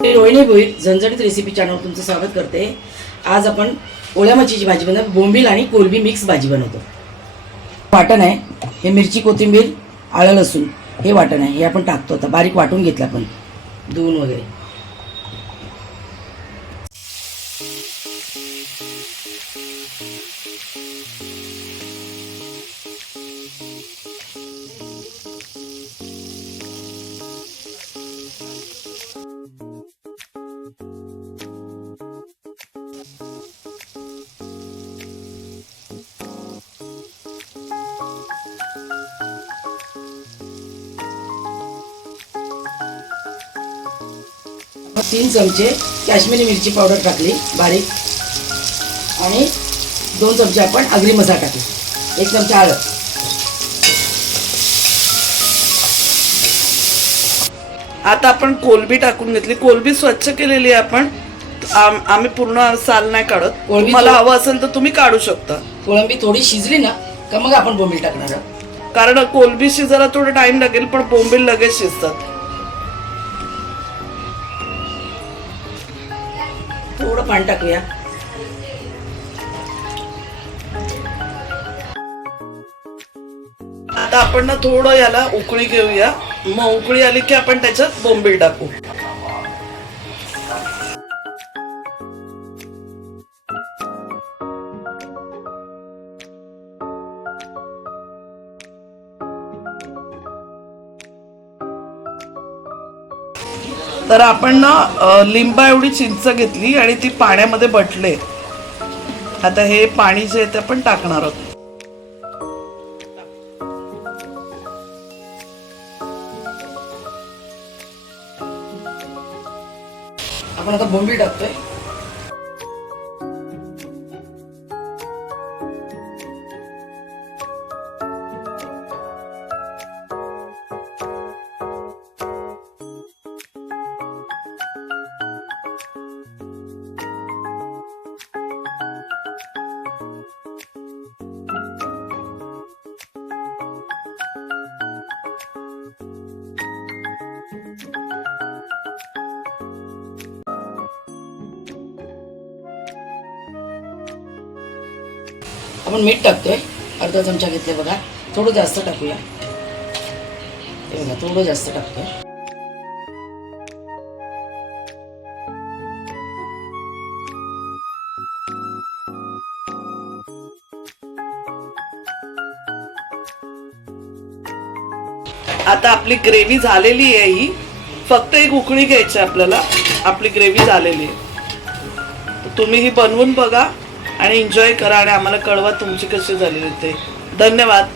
मी रोहिणी भोईर झणझणीत रेसिपी चॅनलवर तुमचं स्वागत करते। आज आपण ओल्या मच्छीची भाजी बनवतो, बोंबील आणि कोलंबी मिक्स भाजी बनवतो। वाटण आहे, हे मिरची कोथिंबीर आलं लसूण हे वाटण आहे, हे आपण टाकतो। आता बारीक वाटून घेतलं आपण धुवून वगैरे। तीन चमचे काश्मीरी मिरची पावडर टाकली बारीक आणि 2 चमचे आपण आगरी मसाला टाकला, 1 चमचा हळद। आता आपण कोलंबी टाकून घेतली। कोलंबी स्वच्छ केलेली आहे आपण, आम्ही पूर्ण साल नाही काढत। तुम्हाला हवं असेल तर तुम्ही काढू शकता। कोलंबी थोडी शिजली ना का मग आपण बोंबील टाकणार आहोत, कारण कोलंबी शिजायला थोडं टाइम लागेल, पण बोंबील लगेच शिजतात। थोडं पाणी टाकूया। आता आपण ना थोडं याला उकळी घेऊया, मग उकळी आली की आपण त्याच्यात बोंबील टाकू। तर आपण ना लिंबा एवढी चिंच घेतली आणि ती पाण्यामध्ये बटले। आता हे पाणी जे आहे ते आपण टाकणार आहोत। आपण आता बोंबील टाकतोय। आपण मीठ टाकतोय, अर्धा चमचा घेतले बघा, थोडं जास्त टाकूया। हे बघा थोडं जास्त टाकतोय। आता आपली ग्रेव्ही झालेली आहे, ही फक्त एक उकळी घ्यायची आपल्याला। आपली ग्रेव्ही झालेली आहे। तुम्ही ही बनवून बघा आणि एन्जॉय करा आणि आम्हाला कळवा तुमची कशी झालेली ते। धन्यवाद।